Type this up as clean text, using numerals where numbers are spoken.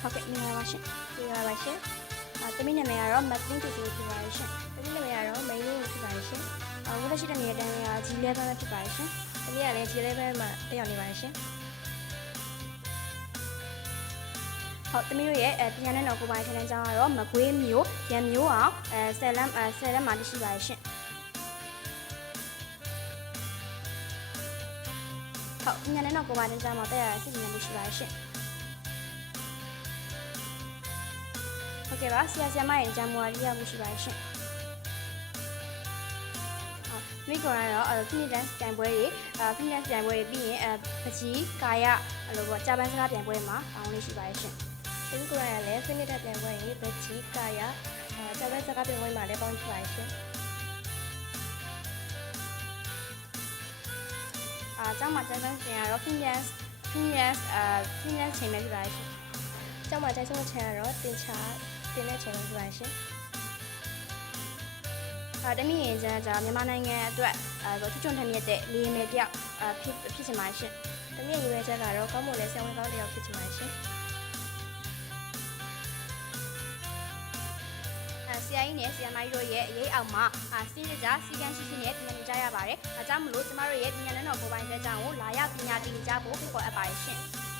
ဟုတ်ကဲ့မင်္ဂလာပါရှင်မင်္ဂလာပါရှင်တမီးနာမည်ကတော့မတ်တင်းတူတူဖြစ်ပါတယ်ရှင်တမီးနာမည်ကတော့မိန်းလေးဖြစ်ပါတယ်ရှင်ဝတ်ရှိတဲ့နေရာတန်းက G11 ပဲဖြစ်ပါတယ်ရှင်တမီးကလည်း G11 မှာတက်ရောက်နေပါတယ်ရှင်ဟုတ်တမီးတို့ရဲ့ပညာနဲ့တော့ကိုပိုင်ထိုင်တန်းကျောင်းကတော့မကွေးမျိုးရန်မျိုးအောင်10လမ်းမှာတရှိပါတယ်ရှင်ဟုတ်ပညာနဲ့တော့ကိုပိုင်ထိုင်ကျောင်းမှာတက်ရစစ်ကျင်မှုရှိပါတယ်ရှင်ဟုတ်ကဲ့ပါဆရာမရဲ့ဂျမ်မွာရီရမှုရှိပါတယ်ရှင်မိကွန်ကတော့ဖိနစ်ဒန်ပြိုင်ပွဲတွေဖိနစ်ပြိုင်ပွဲတွေပြီးရင်ပကြီးကာယအဲ့လိုပေါ့ဂျပန်စကားပြိုင်ပွဲမှာတောင်းလေးရှိပါတယ်ရှင်မိကွန်ကလည်းဖိနစ်ပြိုင်ပွဲတွေပကြီးကာယဂျပန်စကားပြိုင်ပွဲမှာလည်းပေါင်းရှိပါတယ်ရှင်ကျောင်းမှာကျန်းကျန်းဆင်ကတော့ဖိနစ်ချိန်မဲ့ဖြစ်ပါတယ်ရှင်ကျောင်းမှာကျန်းကျန်းချိန်ကတော့တင်တဲ့ချိန်ဖြစ်ပါတယ်ရှင်တမီးရင်ကျန်းကမြန်မာနိုင်ငံအတွက်ချွတ်ထမ်းမြက်တဲ့လေယာဉ်မယ်တယောက်ဖြစ်ချင်ပါတယ်ရှင်။တမီးရဲ့ရွေးချက်ကတော့ကောင်းမွန်တဲ့ဆရာဝန်ကောင်းတယောက်ဖြစ်ချင်ပါတယ်ရှင်။ဆရာကြီးနဲ့ဆရာမကြီးတို့ရဲ့အရေးအောက်မှာစီးကြစီကန်းရှိရှိနဲ့ပြင်နေကြရပါတယ်။ဒါကြောင့်မလို့ကျမတို့ရဲ့ပညာနဲ့တော့ကိုယ်ပိုင်တဲ့အကြောင်းကိုလာရောက်ပညာသင်ကြားဖို့ဖိတ်ခေါ်အပ်ပါတယ်ရှင်။